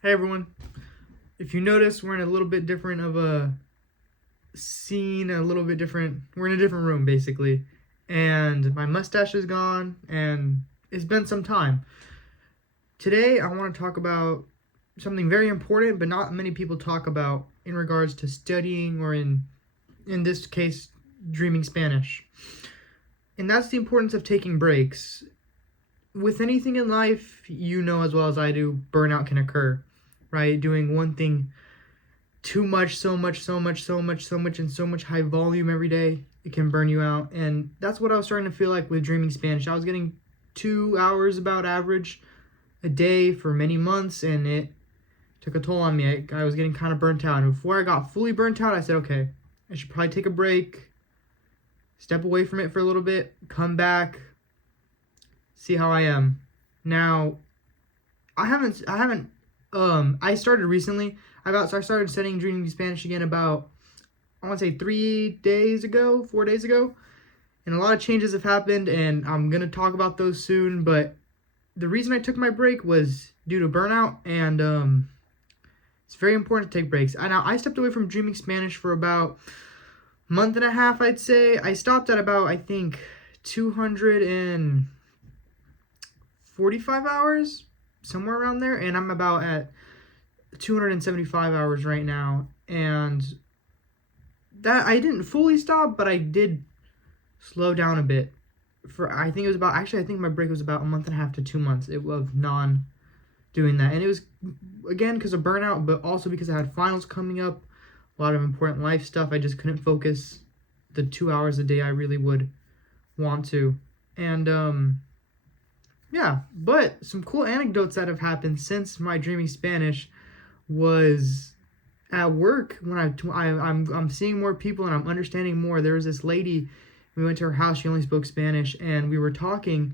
Hey everyone. If you notice, we're in a little bit different of a scene, a little bit different. We're in a different room basically. And my mustache is gone and it's been some time. Today I want to talk about something very important but not many people talk about in regards to studying or in this case dreaming Spanish. And that's the importance of taking breaks. With anything in life, you know as well as I do, burnout can occur, right? Doing one thing too much, in so much high volume every day, it can burn you out. And that's what I was starting to feel like with dreaming Spanish. I was getting 2 hours about average a day for many months, and it took a toll on me. I was getting kind of burnt out. And before I got fully burnt out, I said, okay, I should probably take a break, step away from it for a little bit, come back, see how I am. Now, I started recently. I started studying dreaming Spanish again about, I want to say 3 days ago, 4 days ago. And a lot of changes have happened, and I'm going to talk about those soon. But the reason I took my break was due to burnout, and it's very important to take breaks. I stepped away from dreaming Spanish for about a month and a half, I'd say. I stopped at about, I think, 245 hours, somewhere around there. And I'm about at 275 hours right now. And that I didn't fully stop, but I did slow down a bit. I think it was about, actually I think my break was about a month and a half to 2 months of non doing that. And it was again because of burnout, but also because I had finals coming up, a lot of important life stuff. I just couldn't focus the 2 hours a day I really would want to. And yeah, but some cool anecdotes that have happened since my dreaming Spanish was at work when I'm seeing more people and I'm understanding more. There was this lady, we went to her house. She only spoke Spanish, and we were talking.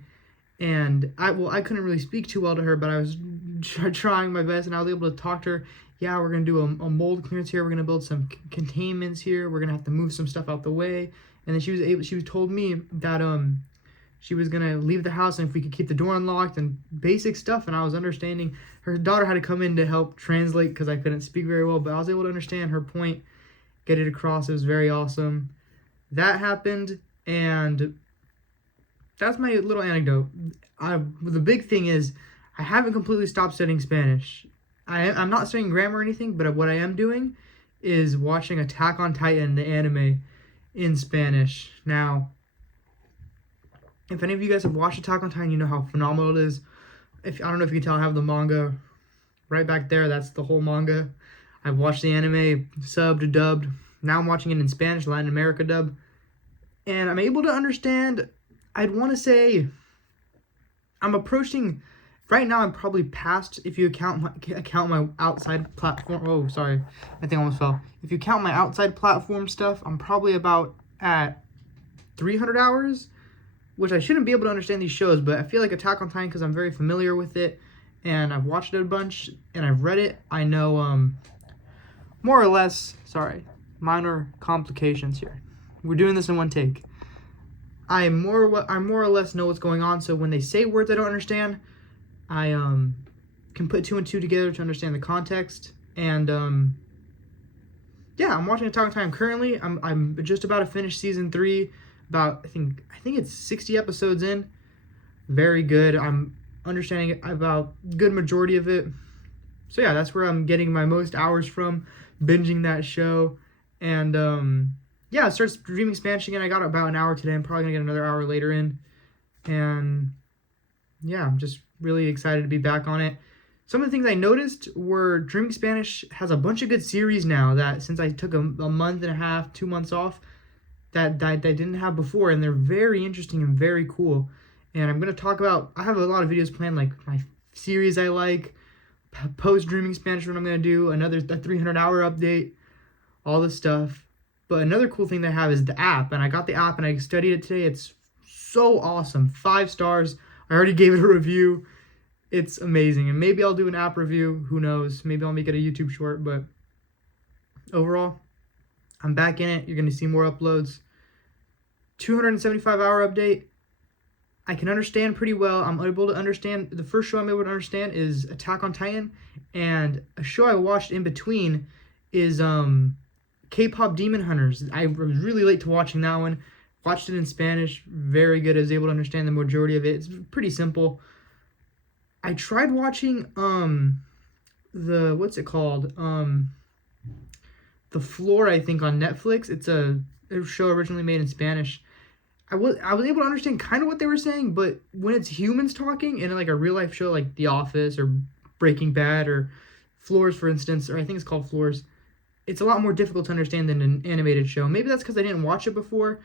And I couldn't really speak too well to her, but I was trying my best, and I was able to talk to her. Yeah, we're gonna do a mold clearance here. We're gonna build some containments here. We're gonna have to move some stuff out the way. And then she was told me that she was gonna leave the house and if we could keep the door unlocked and basic stuff. And I was understanding. Her daughter had to come in to help translate because I couldn't speak very well, but I was able to understand her point, get it across. It was very awesome. That happened, and that's my little anecdote. The big thing is I haven't completely stopped studying Spanish. I'm not studying grammar or anything, but what I am doing is watching Attack on Titan, the anime, in Spanish. Now, if any of you guys have watched Attack on Titan, you know how phenomenal it is. If I don't know if you can tell, I have the manga right back there. That's the whole manga. I've watched the anime subbed, dubbed. Now I'm watching it in Spanish, Latin America dub, and I'm able to understand. I'd want to say I'm approaching. Right now, I'm probably past. If you count my outside platform. Oh, sorry, I think I almost fell. If you count my outside platform stuff, I'm probably about at 300 hours, which I shouldn't be able to understand these shows, but I feel like Attack on Titan because I'm very familiar with it, and I've watched it a bunch, and I've read it. I know more or less. Sorry, minor complications here. We're doing this in one take. I more or less know what's going on, so when they say words I don't understand, I can put two and two together to understand the context. And yeah, I'm watching Attack on Titan currently. I'm just about to finish season 3. About I think it's 60 episodes in. Very good. I'm understanding about good majority of it. So yeah, that's where I'm getting my most hours from, binging that show. And yeah, I started dreaming Spanish again. I got about an hour today. I'm probably gonna get another hour later in. And yeah, I'm just really excited to be back on it. Some of the things I noticed were Dreaming Spanish has a bunch of good series now that since I took a month and a half, 2 months off, that I didn't have before, and they're very interesting and very cool. And I'm going to talk about, I have a lot of videos planned, like my series I like, post Dreaming Spanish, what I'm going to do, a 300-hour update, all this stuff. But another cool thing they have is the app, and I got the app and I studied it today. It's so awesome. 5 stars. I already gave it a review. It's amazing. And maybe I'll do an app review. Who knows? Maybe I'll make it a YouTube short. But overall, I'm back in it. You're going to see more uploads. 275-hour update. I can understand pretty well. I'm able to understand. The first show I'm able to understand is Attack on Titan, and a show I watched in between is K-pop Demon Hunters. I was really late to watching that one. Watched it in Spanish. Very good. I was able to understand the majority of it. It's pretty simple. I tried watching the what's it called? The Floor, I think, on Netflix. It's a show originally made in Spanish. I was able to understand kind of what they were saying, but when it's humans talking in like a real life show like The Office or Breaking Bad or Floors, for instance, or I think it's called Floors, it's a lot more difficult to understand than an animated show. Maybe that's because I didn't watch it before,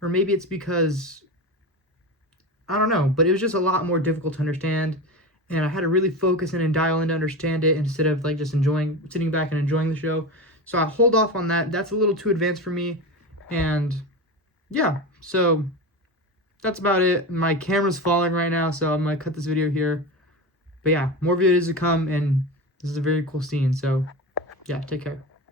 or maybe it's because I don't know, but it was just a lot more difficult to understand, and I had to really focus in and dial in to understand it instead of like just sitting back and enjoying the show. So I hold off on that. That's a little too advanced for me, and yeah, so that's about it. My camera's falling right now, so I'm gonna cut this video here. But yeah, more videos to come, and this is a very cool scene. So yeah, take care.